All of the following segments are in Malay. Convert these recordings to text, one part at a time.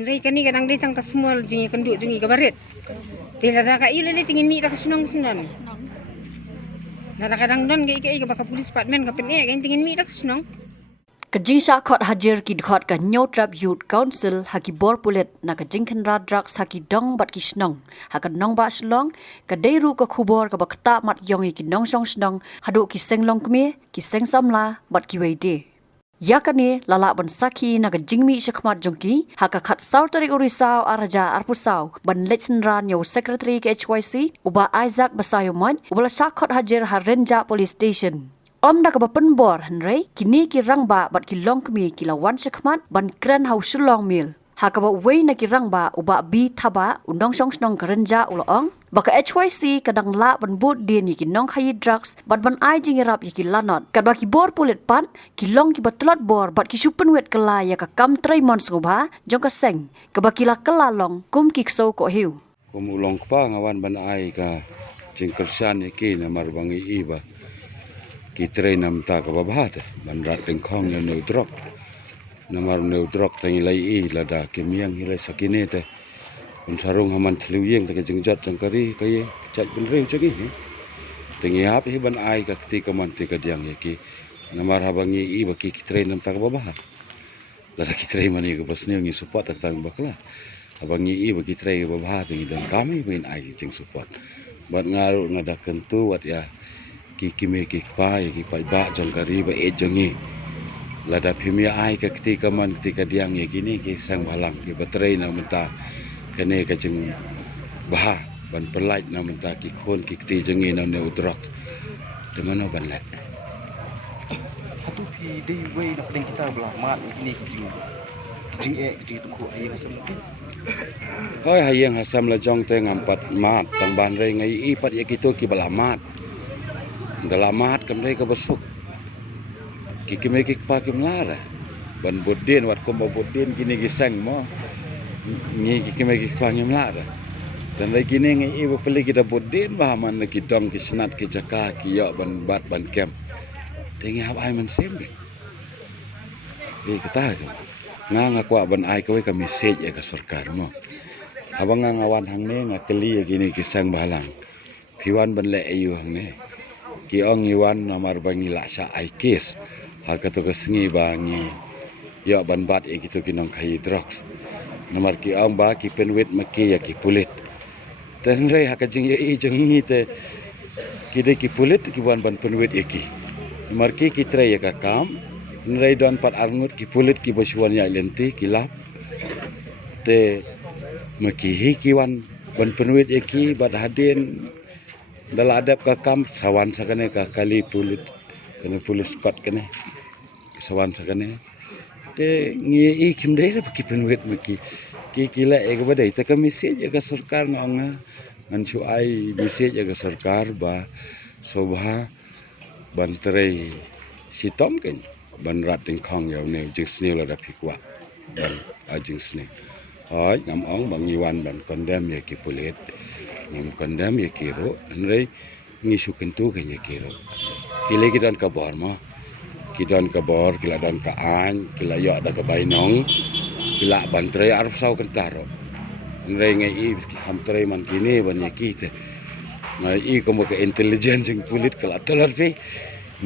Hendai kani kadang datang ke semua jengi kenduk jengi ke barit. Tela dah kai lele tingin mi dah kesunang semdan. Nara kadang don kai ke baka polis department ka pen kan tingin mi dah kesunang. Kajing syakot hajar ki dkhot ka Nyotrap Youth Council haki bor pulet na kajing kenra drugs haki dong bat ki snong haka nong ba slong ka deiru ka khubor ka bakta mat yong ki nong song snong hadu ki senglong kme ki seng samla bat ki weide yakane lala ban saki na kajing mi shakmat jongki haka khat sautari urisau araja arpusau ban lechin ran yo secretary ke HYC uba Isaac Basayomad ubala syakot hajar harenja police station Om dah kebapen bor henry kini ki rangba bat ki long kemi ki lawan sekmat ban kran hau sulong mil hakaba wei na ki rangba uba bi thaba undong song snong kerenja ulong baka HYC kadang la ban bud din ki nong khai drugs bat ban ai jing rap ki lanot kadba ki bor pulet pan ki long ki batlot bor bat ki supen wet kala ya ka kam trai mon sngoba jong ka seng kaba ki la kala long kum ki kso ko hiu kum ulong pa ngawan ban ai ka jing kersan ki na marbangi iba ki train nam ta ka babat ban rat deng khong ya neudrok namar neudrok tangi lai I lada ki miang hilai sakine te un sarung haman thliu yeng ta ka jingjat jangkari ka ye chai bin reu chagi tangi hap hi ban ai ka ti ka man ti ka diang ye ki namar habangi I ba ki train nam ta ka babat lada ki train mani ka basne ngi support ta tang bakla habangi I ba ki train ka babat ngi dan kami bin ai jing support bat ngaru ngada kentu wat ya kimi ki pai ba jangkari ba ejongi lada phimia ai ka ketika man ketika diang ye kini ki sang balang ki baterai na menta kene ka jeng bah ban pelait na menta ki khon ki kti jengi na ne udrok dengan ban lek hatu pi di wei nak deng kita belah mat ini ki jing ki tu ko ai hasam pi oi hayang hasam la jong te ngampat mat tang ban re ngai I pat ye kitu ki belah mat dalamat kamdai ka besuk kikime ki pa kim lara ban bodin wat ko bodin kini gisang mo ni kikime ki pa ngim lara dan lagi ni ngi ibu peli kita bodin bahaman ki dong ki snat ki jaka ki yo ban bat ban kem tingi hab ai man sembe kata nga kwa ban ai ka we ka message ya ka sarkar mo abang ngawan hang ne nga keli kini kisang balang piwan ban le ayu hang ne ki ong iwan namar bangi laksa ai kes haka to kesengi bangi ya ban bat e gitu kinong khai drugs namar ki ong ba ki penwet maki ya ki pulit ten re haka jing ye jengi te ki de ki pulit ki ban penwet ye ki namar ki tre ya ka kam nrei don pat arngut ki pulit ki basuan ya lenti ki lap te maki hi ki wan ban penwet ye ki bat hadin dala adap ka kam sawan sakane ka kali pulit kene pulis kot kene sawan sakane te ngi I kim dei ki penwet meki ki kila e ga badai ta ka message ga sarkar ngonga ngan chu ai message ga sarkar ba sobha ban trei sitom ken ban rat ting khong yaw ne jing sneu la da phikwa ban a jing sneu ai ngam ong bang iwan ban condemn ye ki pulit ngam condemn ye kiro nrei ngi suken tu ke ye kiro kile ki dan ka bor mo ki dan ka bor kila dan ka an kila yo da ka bainong kila ban trei arf sau kan taro nrei ngai I ham trei man kini ban ye ki te ngai I ko mo ke intelligence jing pulit kala tolar pe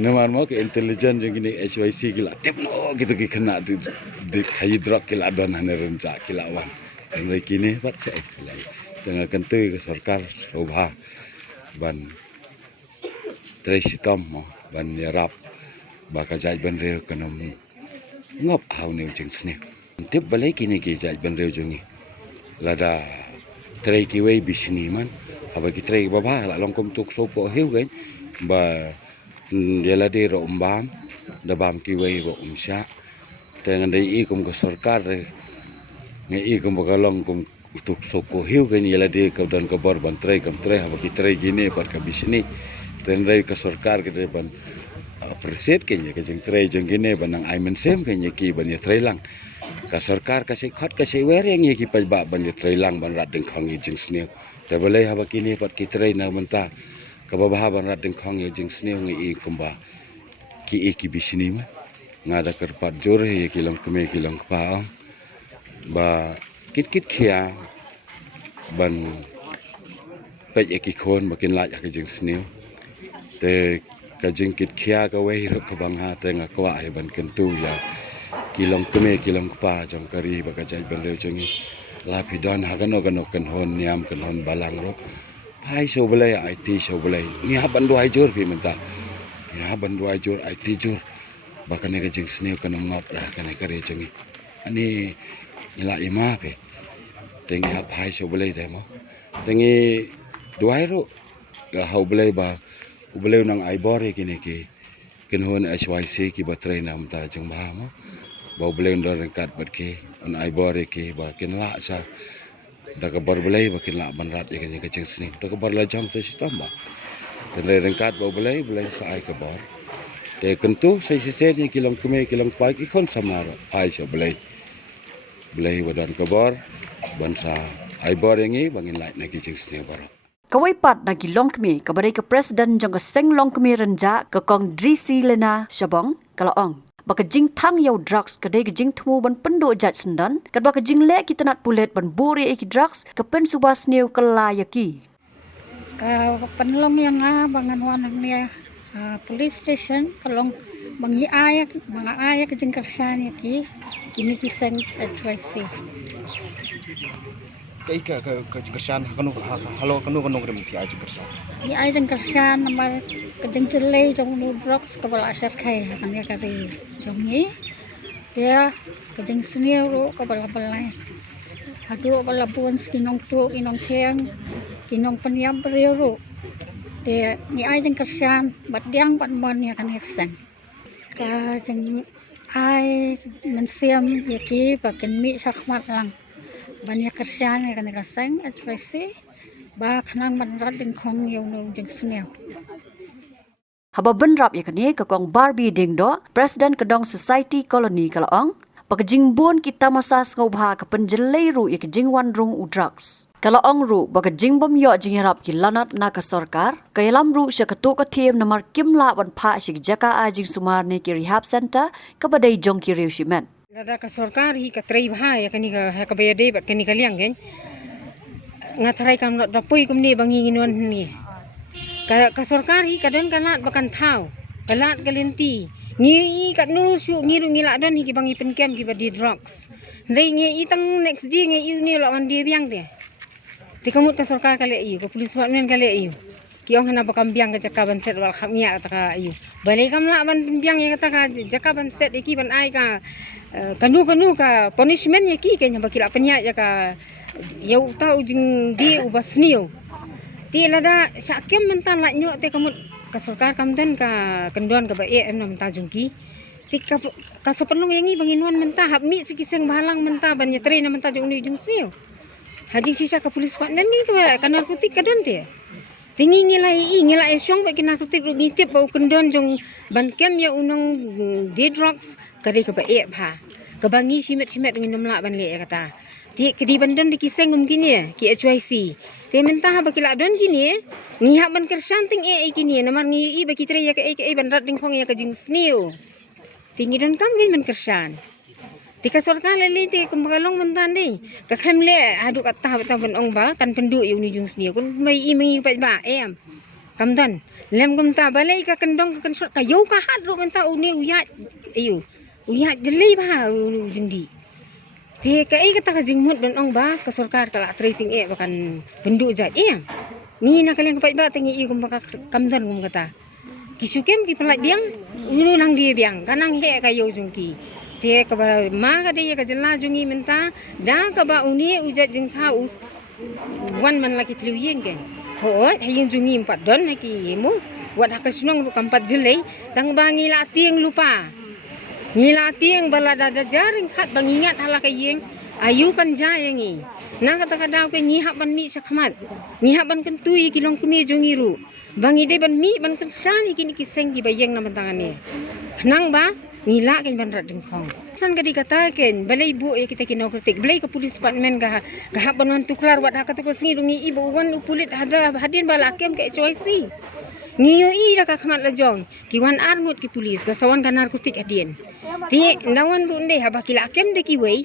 namar mo ke intelligence jing ni HYC kila tip no gitu ki kena di khai drop kila don hanerin ja kila wan nrei kini pat se kila tengah kentu ke sarkar sobha ban tresitom mo ban yarap baka jaj ban reu kanom ngop hau ne jing sne tip balai kini ki jaj ban reu jungi lada trei ki wei bisni man haba ki trei baba la longkom tuk sopo heu gain ba yala de ro umbam da bam ki wei ro umsha tengan dei I kum ke sarkar nge I kum ka longkom untuk soko hiu kan yala de ka dan ka bor ban trei kam trei haba ki trei gini par ka bisni ten rei ka sarkar ke ban appreciate ken ye ka jing trei jing gini ban ang ai men sem ken ye ki ban ye trei lang ka sarkar ka se khat ka se wer yang ye ki pa ba ban ye trei lang ban rat deng khong ye jing sneu te balai haba kini pat ki trei na menta ka ba ban rat deng khong ye jing sneu ngi I kumba ki bisni ma ngada kerpat jor ye ki long keme ki long pa ba kit khia ban pe ki khon makin la ya ka jing snew te ka jing kit khia ka wei ro ka bang ha te nga kwa ai ban ken tu ya kilong keme kilong pa jong kari ba ka jai ban leu chengi la pi don ha kan hon niam kan hon balang ro hai so belai IT so belai ni ha ban duai jor pi menta ya ban duai jor IT jor ba ka ne ka jing snew kan ngop ra ka ne kari chengi ani ila ima pe tengi ha hai so belai de mo tengi duai ro ga hau belai ba belai nang ai bore kini ki ken hon SYC ki ba train am ta jeng ba mo ba belai ndor kat bat ki on ai bore ki ba ken la sa da ka bar belai ba ken la ban rat ye ka jeng sni da ka bar la jam te sistem ba ten re kat ba belai sa ai ka bar te ken tu sai ni kilong kume kilong pai ki kon samar ai so belai wadan ka bar ban sa ai bor yangi bangin lai na ki jeng sni bar Kawai pat na gilong kami kabadai ka presiden jang ka seng long kami renja ka kong Drisi Lena Shabong kalaong. Baka jing tang yaw drugs kadai ka jing temu ban pendo jat sendan kad baka jing le kita nat pulet ban bori eki drugs ka pen subas new kelayaki. Ka penlong yang bangan wanang ni police station kalong bangi ayak mga ayak jing kersan yaki kini kiseng HYC. Kai ka kersan halo kanu rem pi aja kersan Ni ay jing kersan namar kajing jelay jong nu drugs kabala asar kai hakan ya kari jong ni dia kajing senior kabala balai hadu bala buan kinong tu kinong tiang kinong peniam beriru dia ni ay jing kersan bat diang bat mon ya kan heksan ka jing ay mensiam yaki bakin mi sakmat lang banyak kerjaan yang kena kaseng HYC bah kenang menrat dengan kong yang nu jeng seniau. Haba benrap ya kani ka kong Barbie dingdo presiden kedong society koloni kalaong pakajing bun kita masas ngobha ka penjelai ru ya kajing wan rung u drugs. Kalaong ru bakajing bom yo jing harap ki lanat na ka sarkar kayalam ru sya katu ka thiem namar kimla ban pha sig jaka ajing sumar ne ki rehab center ka badai jong ki reusimen. Lada ka sarkar hi ka trai bha ya kani ka bayade bat kani kaliang gen ngatrai kam da pui kum ni bangi nginon ni ka sarkar hi ka don kalat bakan thau kalat galenti ngi ka nu su ngi ru ngila don hi ki bangi pen kem ki badi drugs ndai ngi itang next day ngi yu ni lawan dia biang te tikamut ka sarkar kale yu ka polis batmen kale yu kiong hana bakam biang ka jakaban set wal khamnya ta ka yu balai kam la ban biang ya kata ka jakaban set iki ban ai ka kanu ka punishment ya ki kenya bakila penya ya ka yau tau jing di ubas niu ti lada syakem mentan la nyo te kamut ka sarkar kamdan ka kendon ka ba em na menta jungki ti ka sopenlong yangi banginuan menta habmi sikiseng balang menta ban yetre na menta jung ni jung sniu haji sisa ka polis pat nan ni ka narkotik kadon te tingi ngilai syong ba narkotik ru ngitip bau kendon jong ban kem ya unong de drugs kare ka ba bha ka bangi simet nginum la ban le kata ti kedi bandan di kiseng kini ki HYC te menta ha bakila don kini ngihak ban kersan ting kini namar ngi i baki tre ya ka ban rat ding khong ya ka jing sniu tingi don kam ban kersan tika sarkar lele ti kumbalong mentan ni ka khamle adu kata ta ban ong ba kan pendu yu ni jung sniu kun mai i mengi ba em kamdan lem kumta balai ka kendong ka kan ka yo ka hat ru menta uni uya jelai ba jengdi ti ka kata ka jingmut ban ong ba ka sarkar kala trading bakan pendu jat ni na kalian ka ba tingi i kum ba kamdan kum kata kisukem ki pelat biang ulu nang dia biang kanang he ka yo jungki te ka ba ma ka de ka jela jungi menta da ka ba uni ujat jing thau wan man laki tliu yeng ke ho hayin jungi empat don laki mo wat ka sunong kampat jelai tang bangi la tieng lupa ngila tieng balada da jaring khat bangingat hala ka yeng ayu kan jayangi na kata kada ko ngihap ban mi sakmat ngihap ban kentui kilong kumi jungi ru bangi de ban mi ban kan sani kini kiseng di bayeng na bantangane nang ba ngila kan ban rat dengkong san gadi kata ken balai bu kita kino kritik balai ke polis department ga ban wan tuklar wat haka tukul singi dungi ibu wan upulit hada hadin bala kem ke HYC ngiyo i ka khamat la jong ki wan armut ki polis ga sawan ka narkotik adien ti nawan runde ha bakila kem de ki wei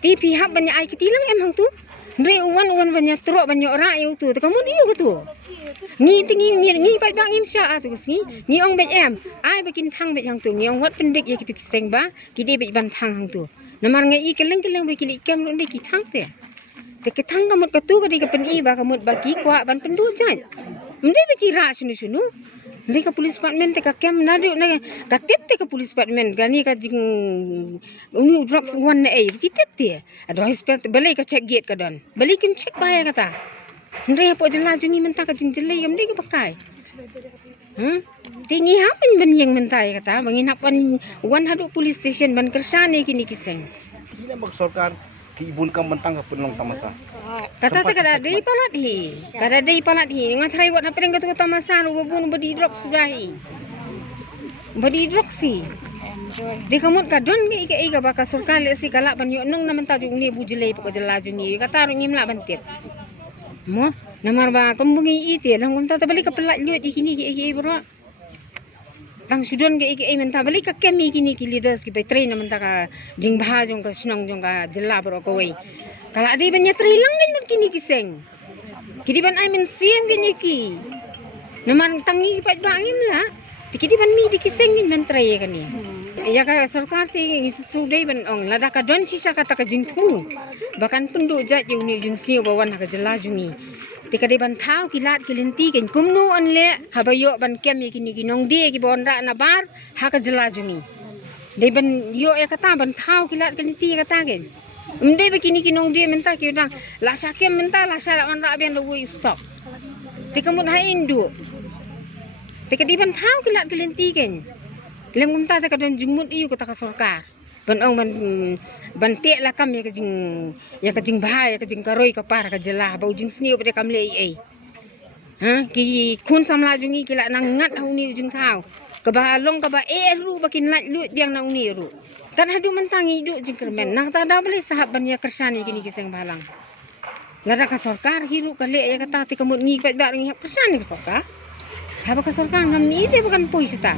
Ti pihak banyak ai ketilang emang tu. Ndre uwan banyak truk banyak rak eu tu. Kamu dia ke tu. Ngi tingi ngi pai bang insya tu ngi ong bet em. Ai bikin thang bet hang tu ngi ong wat pendik ya kitu kiseng ba. Kide bet ban thang hang tu. Namar ngai keleng bikin ikam lu ndek thang te. Te ketang kamut katu ka di ka pen ba kamut bagi kwa ban pendu jat. Mende bagi rak sunu. Ndek ka polis department te ka kem nadu na ka tip te ka polis department gani ka jing uni drugs one na ai kitip te. Ado hispet balai ka check gate ka don. Balik kin check bahaya kata. Ndre po jela jungi mentah ka jing jelai am ka pakai. Tinggi hapen ban yang mentai kata bangin hapan wan hadu police station ban kersane kini kiseng. Gila mag sarkar kiibun kam mentang ka penlong tamasa. Kata ta kada dei palat hi. Kada dei palat hi ngat rai wat hapen ka tamasa ru babun badi drug sudah hi. Badi drug si. Enjoy. Di kamut ka don ke ika baka sarkar le si kala ban yo nung naman ta jung ni bu jelai pa jela jungi kata ru ngim la ban tip. Mo namar ba kumbungi ite lang kumta ta balik ka pelat liut ikini ki bro. Tang sudon ke iki menta balik ka kemi kini ki leaders ki train menta ka jing bha jong ka sunong jong ka jela bro ko wei. Kala ade banya train lang gan kini kiseng. Kidi ban ai men siem kini ki. Namar tangi pat bangim la. Tikidi ban mi di kiseng ni men tray kani. Ya ka sarkar ti ngisusu dei ban ong lada ka don sisa kata ka jing tu. Bahkan penduk jat yung ni jing sniu bawan ka jela jungi. Tika de ban thau kilat kilinti ken kumnu anle habayo ban kem kini kinong de ki bonda na bar ha ka jela jungi. De ban yo ya kata ban thau kilat kilinti kata ken. Umde be kini kinong de menta ki udang la sakem menta la sala wan ra ben lo stop. Tika mun ha indu. Tika de ban thau kilat kilinti ken. Lem kumta ta ka don jingmut iu kata ka sorka. Ban ong ban te la kam ya ka jing bahaya ka jing karoi ka par ka jela bau jing sniu pada kam le ai ki kun samla jungi ki la nang ngat uni jing thau ka ba long ka ba ru bakin lat lut biang na uni ru tan hadu mentangi du jing kermen nang ta da beli sahab ban ya kersani kini kiseng balang ngara ka sarkar hiru ka le ya kata ti kamut ngi pat ba ngi kersani ka sarkar haba ka sarkar ngam ite bukan poisita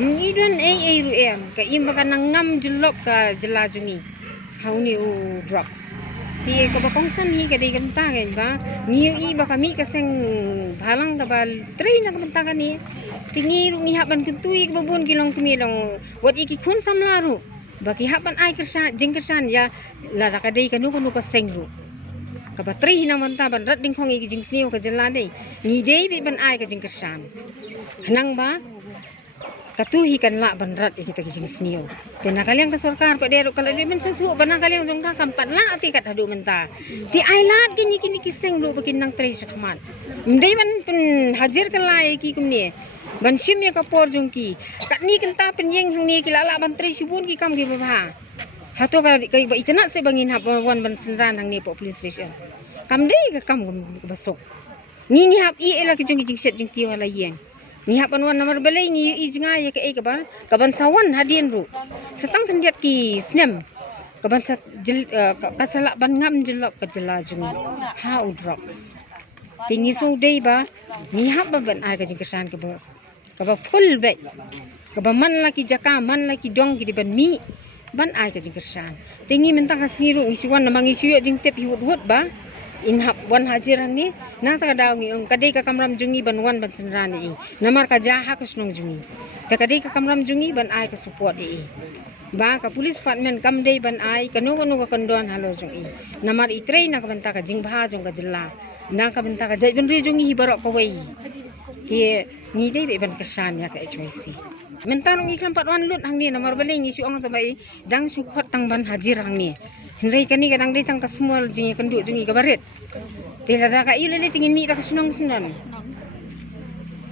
idun ru em ka imba ngam jelop ka jela jungi hauni u drugs ti ka bakongsan hi ka dei kanta kan ba niu i ba kami ka seng balang ka bal train na kanta kan ni tingi ru ngi haban kentui ka babun kilong kumilong wat iki kun samlaru baki haban ai kersan jing kersan ya la ka dei kanu ka seng ru ka ba train na manta ban rat ding khong i jing sniu ka jela dei ni dei bi ban ai ka jing kersan kanang ba katuhi kan la banrat kita kijing sniu tena kalian ka sarkar pa dero kala limen sa tu bana kalian jong ka kampat la ati kat hadu menta ti ai lat kini kiseng lo bakin nang tre sakman ndai ban pen hajar kala ki kumni ban sim ya ka por jong ki kat ni kenta pen yeng hang ni kilala ban tre subun ki kam ki ba hato ka ba itana se bangin hap wan ban senran hang ni po police station kam dei ka kam basok ni hap i ela ki jong set jing ti wala yeng ni hapan wan nomor belai ni i jinga ya ke kaban sawan hadien ru setang kan diat ki snem kaban sa kasala ban ngam jelop ka jela jungi ha u drugs tingi so dei ba ni hap ban ai ka jing kesan ka ba full be ka ba man laki jaka man laki dong ki di ban mi ban ai ka jing kesan tingi mentang kasiru isuan namang isu jing tep hiwut ba in hap wan hajiran ni na ta daw ngi ang kadai ka kamram jungi ban wan ban senrani i namar ka jaha ka snong jungi ta kadai ka kamram jungi ban ai ka support i ba ka police department kam dei ban ai kanu ka kondon halo jungi namar i train na ka banta ka jing bha jong ka jilla na ka banta ka jai ban ri jungi barok ka wei ti ni dei be ban kesan ya ka HYC mentarong iklan patwan lut hang ni namar baleng isu ang tabai dang su khot tang ban hajir hang ni Henry kani kadang datang ke semua jingi kenduk jingi ke barit. Tidak ada ka ile le tingin mi ka sunong sunan.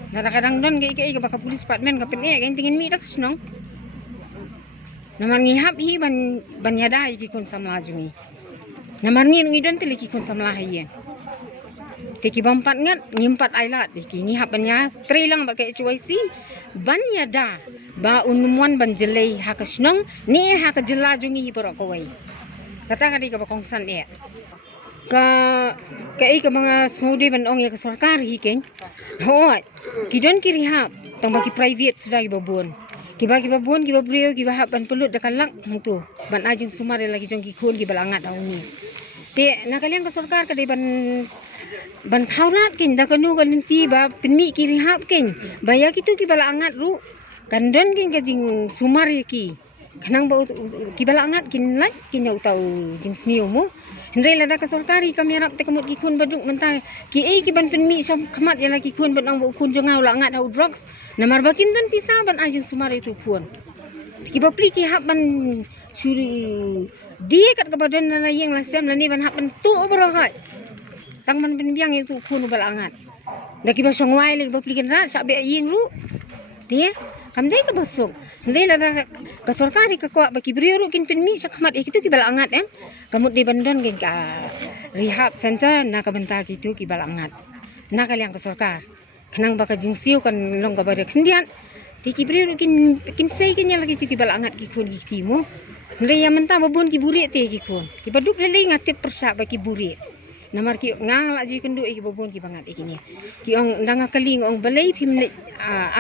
Nada kadang don ke ke baka polis department ka pene ka tingin mi ka sunong. Naman ngihap hi ban yada ki kun samla jungi. Naman ngi don tele ki kun samla hi. Tiki bampat ngat ngimpat ailat ki ngihap bannya trilang ba ke HYC ban yada ba unumuan ban jelai ha ka sunong ni ha ka jela jungi hi porok kawai. Kata kadi ka bakongsan e ka mga smudi ban ong ya ka sarkar hiking hoat kidon kirihap tang baki private sudah ibabun Kiba bun kiba brio kiba hap ban pelut dak kalak hang tu. Ban ajeng sumar lagi jong ki khun kiba langat au ni. Te nakaliang ka sarkar ka dei ban thaulat kin dak kanu kan ti ba penmi ki rihap kin. Baya kitu kiba langat ru. Kandon kin ka jing sumar ki. Kanang ba kiba langat kin lak kin jau tau jing sniu mu. Hendai lada ka sarkari kami harap te kemut ki khun baduk mentang ki ki ban penmi som khamat ya lagi khun ban ang khun jongau langat au drugs. Namar bakin dan pisa ban ajeng sumar itu khun. Kiba pri ki hap ban suri dia kat kebadan la yang la sem la ni ban hap ban tu berakat. Tang ban penbiang itu khun bal angat. Da kiba songwai le kiba pri kan ra sak be yeng ru. Dia kamdai ka basuk. Hendai lada ka sarkari ka kwa baki brio ru kin penmi sak khamat itu ki bal angat kamut di bandon kin ka rehab center na ka benta gitu ki bal angat. Na kaliang ka sarkar. Kanang baka jingsiu kan long ka bada kendian. Ti ki brio kin sei kin lagi tu ki bal angat ki khun ki timu. Hendai yang mentah babun ki burit te ki khun. Ki baduk lele ngatip persak baki burit. Namar ki ngang la ji kendu ki babun ki bangat ikini. Ki ong ndanga kaling ong balai phim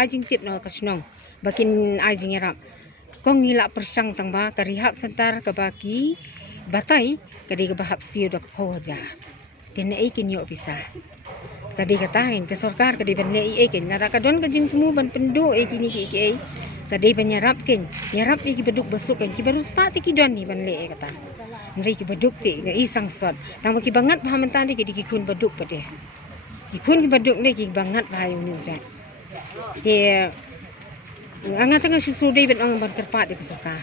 ajing tip na ka snong. Bakin ajing yarap. Kong ngila persang tang ba ka rehab center ka baki batai kadi ka bahap siu dak hoja. Tene kin yo bisa. Kadi katain ke sarkar kadi ban le kin nara ka don ka jing temu ban pendu kini ki kadi banyarap kin yarap ki beduk besuk ki baru sepati ki don ni ban le kata. Ndai ki beduk ti ga isang sot. Tang ki bangat paham tadi ki kun beduk pade. Ki kun ki beduk ni ki bangat bahayu ni jat. Te angat tengah susu dei ban ang ban kerpat di sarkar.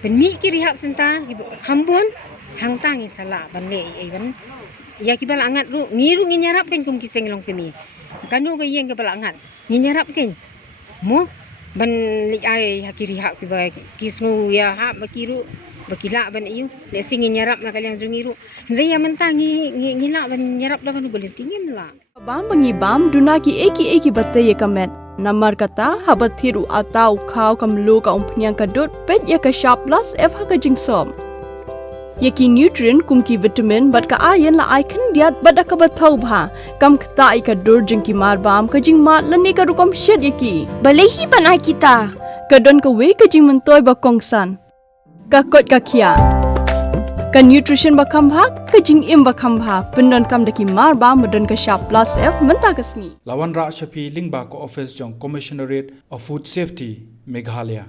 Penmi ki rehab center ki hambun hang tangi sala ban le ban ya ki bala angat ru ngiru nginyarap ken kum kiseng long kemi kanu ga yeng ga bala angat nginyarap ken mo ban li ai hakiri hak ki ba kisngu ya ha bakiru bakila ban iyu le sing nginyarap na kaliang jungiru ndai ya mentangi ngila ban nyarap da kanu boleh tingin la bam bangi bam dunaki eki batte ye kamet namar kata habat thiru atau khau kamlu ka umpnyang kadut pet ya ka sharp plus f ha ka jingsom Yaki nutrient kumki vitamin bat ka iron la icon diat bat ka bathau bha kam khta I ka dur jingki mar bam ka jing mat la ne ka rukom shed yaki balehi banai kita ka don ka we ka jing mentoy ba kongsan ka kot ka khia ka nutrition ba kham bha ka jing im ba kham bha pendon kam daki mar bam modon ka sharp plus f menta ka sni Lawan Ra Shafi Lingba ko office jong Commissionerate of Food Safety Meghalaya